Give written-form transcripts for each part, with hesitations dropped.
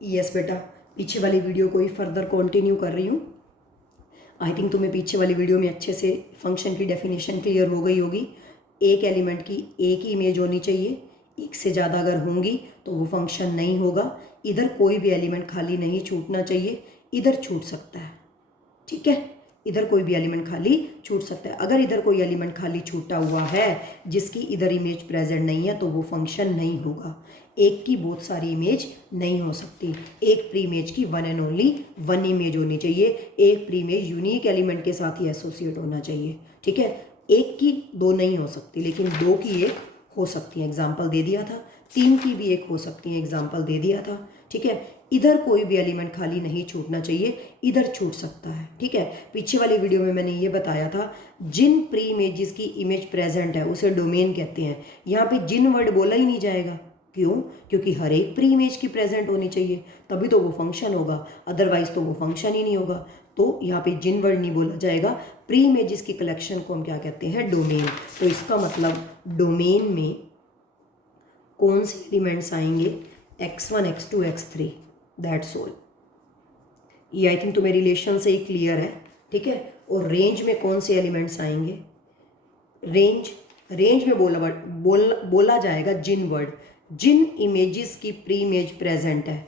Yes बेटा, पीछे वाली वीडियो को ही फर्दर कंटिन्यू कर रही हूँ। आई थिंक तुम्हें पीछे वाली वीडियो में अच्छे से फंक्शन की डेफिनेशन क्लियर हो गई होगी। एक एलिमेंट की एक ही इमेज होनी चाहिए, एक से ज़्यादा अगर होंगी तो वो फंक्शन नहीं होगा। इधर कोई भी एलिमेंट खाली नहीं छूटना चाहिए, इधर छूट सकता है, ठीक है। इधर कोई भी एलिमेंट खाली छूट सकता है। अगर इधर कोई एलिमेंट खाली छूटा हुआ है जिसकी इधर इमेज प्रेजेंट नहीं है तो वो फंक्शन नहीं होगा। एक की बहुत सारी इमेज नहीं हो सकती। एक प्री इमेज की one and only one image होनी चाहिए। एक प्री इमेज यूनिक एलिमेंट के साथ ही एसोसिएट होना चाहिए, ठीक है। एक की दो नहीं हो सकती, लेकिन दो की एक हो सकती है, एग्जाम्पल दे दिया था। तीन की भी एक हो सकती है, एग्जाम्पल दे दिया था, ठीक है। इधर कोई भी एलिमेंट खाली नहीं छूटना चाहिए, इधर छूट सकता है, ठीक है। पीछे वाली वीडियो में मैंने ये बताया था, जिन प्री इमेजेस की इमेज प्रेजेंट है उसे डोमेन कहते हैं। यहाँ पे जिन वर्ड बोला ही नहीं जाएगा, क्यों? क्योंकि हर एक प्री इमेज की प्रेजेंट होनी चाहिए, तभी तो वो फंक्शन होगा, अदरवाइज तो वो फंक्शन ही नहीं होगा। तो यहाँ पे जिन वर्ड नहीं बोला जाएगा। प्री इमेजेस की कलेक्शन को हम क्या कहते हैं? डोमेन। तो इसका मतलब डोमेन में कौन से एलिमेंट्स आएंगे? x1 x2 x3, that's all. ये आई थिंक तुम्हें रिलेशन से ही क्लियर है, ठीक है। और रेंज में कौन से एलिमेंट्स आएंगे? रेंज में बोला जाएगा जिन वर्ड, जिन इमेजेस की प्री इमेज प्रेजेंट है।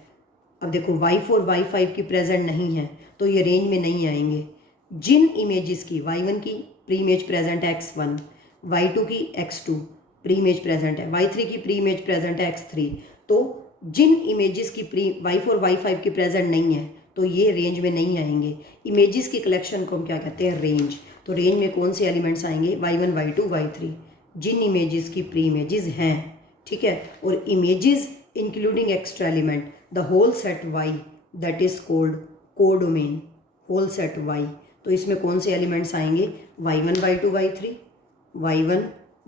अब देखो y4 y5 की प्रेजेंट नहीं है तो ये रेंज में नहीं आएंगे। जिन इमेजेस की y1 की प्री इमेज प्रेजेंट है x1, y2 की x2 प्री इमेज प्रेजेंट है, y3 की प्री इमेज प्रेजेंट है x3, तो जिन इमेजेस की प्री y4 y5 की प्रेजेंट नहीं है तो ये रेंज में नहीं आएंगे। इमेजेस की कलेक्शन को हम क्या कहते हैं? रेंज। तो रेंज में कौन से एलिमेंट्स आएंगे? y1 y2 y3, जिन इमेजेस की प्री इमेजेस हैं, ठीक है। और images including extra element, the whole set y that is called codomain, whole set y। तो इसमें कौन से एलिमेंट्स आएंगे? y1 y2 y3, y1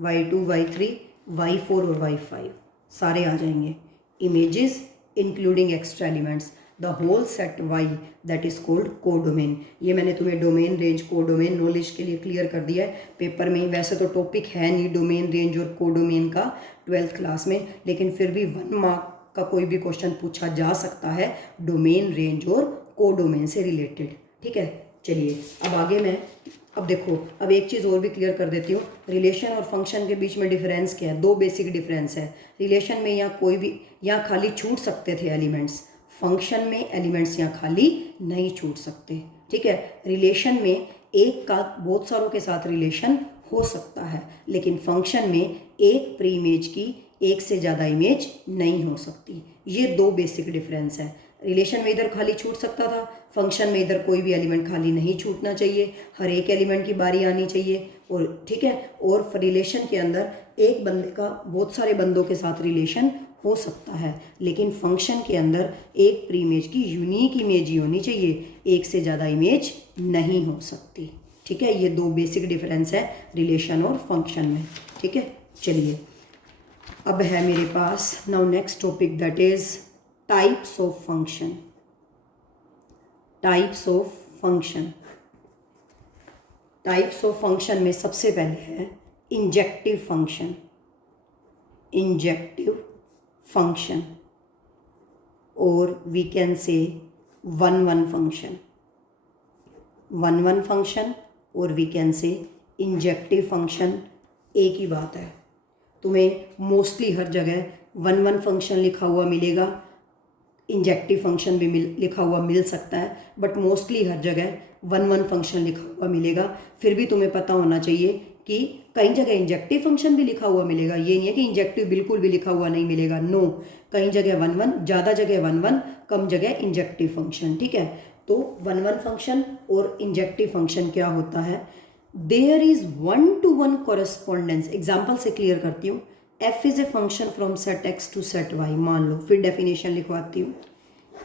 y2 y3, y4 और y5 सारे आ जाएंगे। Images including extra elements, the whole set y that is called codomain. ये मैंने तुम्हें डोमेन, रेंज, कोडोमेन नॉलेज के लिए क्लियर कर दिया है पेपर में। वैसे तो टॉपिक है नहीं डोमेन, रेंज और कोडोमेन का 12th क्लास में, लेकिन फिर भी 1 मार्क का कोई भी क्वेश्चन पूछा जा सकता है डोमेन, रेंज और कोडोमेन से रिलेटेड, ठीक है। चलिए अब आगे मैं, अब देखो, अब एक चीज़ और भी क्लियर कर देती हूँ। रिलेशन और फंक्शन के बीच में डिफरेंस क्या है? दो बेसिक डिफरेंस है। रिलेशन में यहाँ कोई भी, यहाँ खाली छूट सकते थे एलिमेंट्स, फंक्शन में एलिमेंट्स यहाँ खाली नहीं छूट सकते, ठीक है। रिलेशन में एक का बहुत सारों के साथ रिलेशन हो सकता है, लेकिन फंक्शन में एक प्री इमेज की एक से ज़्यादा इमेज नहीं हो सकती। ये दो बेसिक डिफरेंस है। रिलेशन में इधर खाली छूट सकता था, फंक्शन में इधर कोई भी एलिमेंट खाली नहीं छूटना चाहिए, हर एक एलिमेंट की बारी आनी चाहिए, और ठीक है। और रिलेशन के अंदर एक बंदे का बहुत सारे बंदों के साथ रिलेशन हो सकता है, लेकिन फंक्शन के अंदर एक प्री इमेज की यूनिक इमेज ही होनी चाहिए, एक से ज़्यादा इमेज नहीं हो सकती, ठीक है। ये दो बेसिक डिफरेंस है रिलेशन और फंक्शन में, ठीक है। चलिए अब है मेरे पास now next topic, that is types of function. Types of function, types of function में सबसे पहले है इंजेक्टिव फंक्शन। इंजेक्टिव फंक्शन, और we can say one one function. One one function और we can say injective function, एक ही बात है। तुम्हें मोस्टली हर जगह वन वन फंक्शन लिखा हुआ मिलेगा, इंजेक्टिव फंक्शन भी लिखा हुआ मिल सकता है, बट मोस्टली हर जगह वन वन फंक्शन लिखा हुआ मिलेगा। फिर भी तुम्हें पता होना चाहिए कि कई जगह इंजेक्टिव फंक्शन भी लिखा हुआ मिलेगा। ये नहीं है कि इंजेक्टिव बिल्कुल भी लिखा हुआ नहीं मिलेगा, नो। कई जगह वन वन, ज़्यादा जगह वन वन, कम जगह इंजेक्टिव फंक्शन, ठीक है। तो वन वन फंक्शन और इंजेक्टिव फंक्शन क्या होता है? There is 1-to-1 correspondence. Example से क्लियर करती हूँ। f is a function from set x to set y, मान लो, फिर डेफिनेशन लिखवाती हूँ।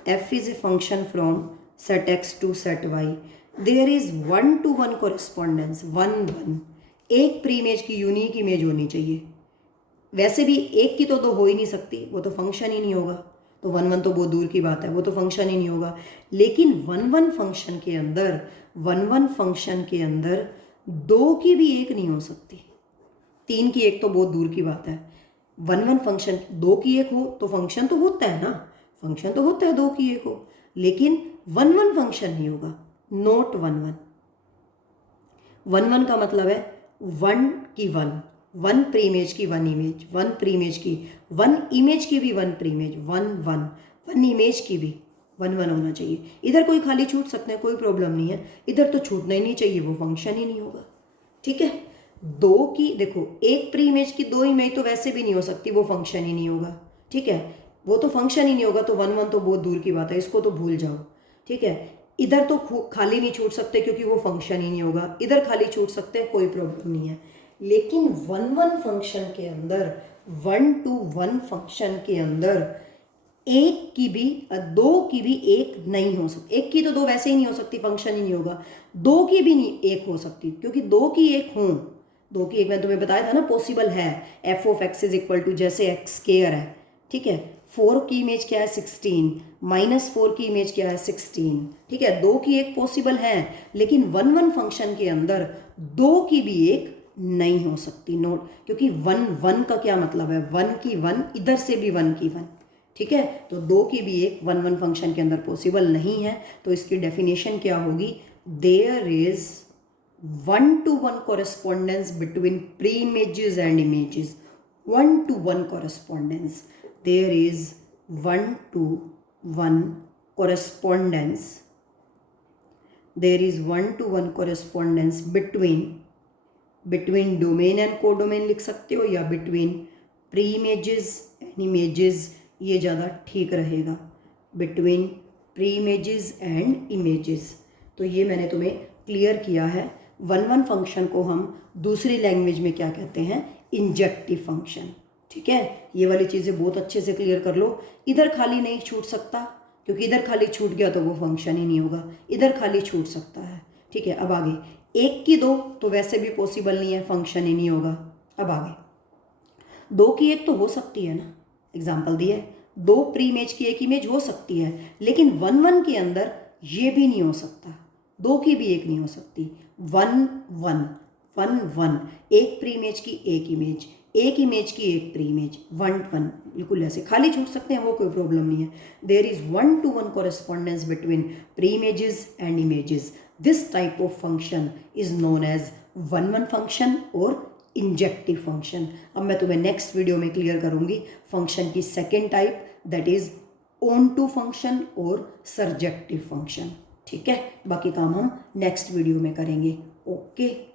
f is a function from set x to set y, there is 1-to-1 correspondence, 1-1। एक pre image की यूनिक इमेज होनी चाहिए। वैसे भी एक की तो दो हो ही नहीं सकती, वो तो फंक्शन ही नहीं होगा। तो 1-1 तो बहुत दूर की बात है, वो तो फंक्शन ही नहीं होगा। लेकिन 1-1 फंक्शन के अंदर, 1-1 फंक्शन के अंदर दो की भी एक नहीं हो सकती, तीन की एक तो बहुत दूर की बात है। 1-1 फंक्शन दो की एक हो तो फंक्शन तो होता है ना, फंक्शन तो होता है 2 की एक हो, लेकिन 1-1 फंक्शन नहीं होगा, नॉट 1-1। 1-1 का मतलब है 1 की 1 प्री इमेज की 1 इमेज, 1 प्री इमेज की 1 इमेज की भी 1 प्री इमेज, 1 इमेज की भी 1-1 होना चाहिए। इधर कोई खाली छूट सकते हैं, कोई प्रॉब्लम नहीं है, इधर तो छूटना ही नहीं चाहिए, वो फंक्शन ही नहीं होगा। ठीक है, 2 की देखो एक प्री इमेज की 2 इमेज तो वैसे भी नहीं हो सकती, वो फंक्शन ही नहीं होगा। ठीक है, वो तो फंक्शन ही नहीं होगा, तो 1-1 तो बहुत दूर की बात है, इसको तो भूल जाओ। ठीक है, इधर तो खाली नहीं छूट सकते क्योंकि वो फंक्शन ही नहीं होगा, इधर खाली छूट सकते हैं, कोई प्रॉब्लम नहीं है। लेकिन 1-1 फंक्शन के अंदर, 1-to-1 फंक्शन के अंदर एक की भी 2 की भी एक नहीं हो सकती, एक की तो 2 वैसे ही नहीं हो सकती, फंक्शन ही नहीं होगा। 2 की भी नहीं एक हो सकती, क्योंकि 2 की एक हो, 2 की एक मैंने तुम्हें बताया था ना पॉसिबल है, F of X is equal to जैसे एक्स स्क्वायर है। ठीक है, 4 की इमेज क्या है 16, -4 की इमेज क्या है 16। ठीक है, 2 की एक पॉसिबल है, लेकिन 1-1 फंक्शन के अंदर 2 की भी एक नहीं हो सकती, नोट, क्योंकि 1-1 का क्या मतलब है, 1 की 1, इधर से भी 1 की 1। ठीक है, तो 2 की भी एक 1-1 फंक्शन के अंदर पॉसिबल नहीं है, तो इसकी डेफिनेशन क्या होगी, there is 1-to-1 correspondence between pre-images and images, 1-to-1 correspondence, there is 1-to-1 correspondence, there is 1-to-1 correspondence between domain and codomain लिख सकते हो, या between pre-images and images, ये ज़्यादा ठीक रहेगा, between pre-images and images। तो ये मैंने तुम्हें क्लियर किया है। 1-1 फंक्शन को हम दूसरी लैंग्वेज में क्या कहते हैं, इंजेक्टिव फंक्शन। ठीक है, ये वाली चीज़ें बहुत अच्छे से क्लियर कर लो। इधर खाली नहीं छूट सकता, क्योंकि इधर खाली छूट गया तो वो फंक्शन ही नहीं होगा, इधर खाली छूट सकता है। ठीक है, अब आगे 1 की 2 तो वैसे भी पॉसिबल नहीं है, फंक्शन ही नहीं होगा। अब आगे 2 की 1 तो हो सकती है ना, एग्जाम्पल दिया है, 2 प्री इमेज की एक इमेज हो सकती है, लेकिन 1-1 के अंदर ये भी नहीं हो सकता, 2 की भी एक नहीं हो सकती। 1-1 एक प्री इमेज की एक इमेज, एक इमेज की एक प्री इमेज, 1-1 बिल्कुल ऐसे खाली छूट सकते हैं, वो कोई प्रॉब्लम नहीं है। There is 1-to-1 correspondence between pre images and images. This type of function is known as 1-1 function और इंजेक्टिव फंक्शन। अब मैं तुम्हें नेक्स्ट वीडियो में क्लियर करूंगी फंक्शन की second type, that is onto function और सरजेक्टिव फंक्शन। ठीक है, बाकी काम हम नेक्स्ट वीडियो में करेंगे। ओके।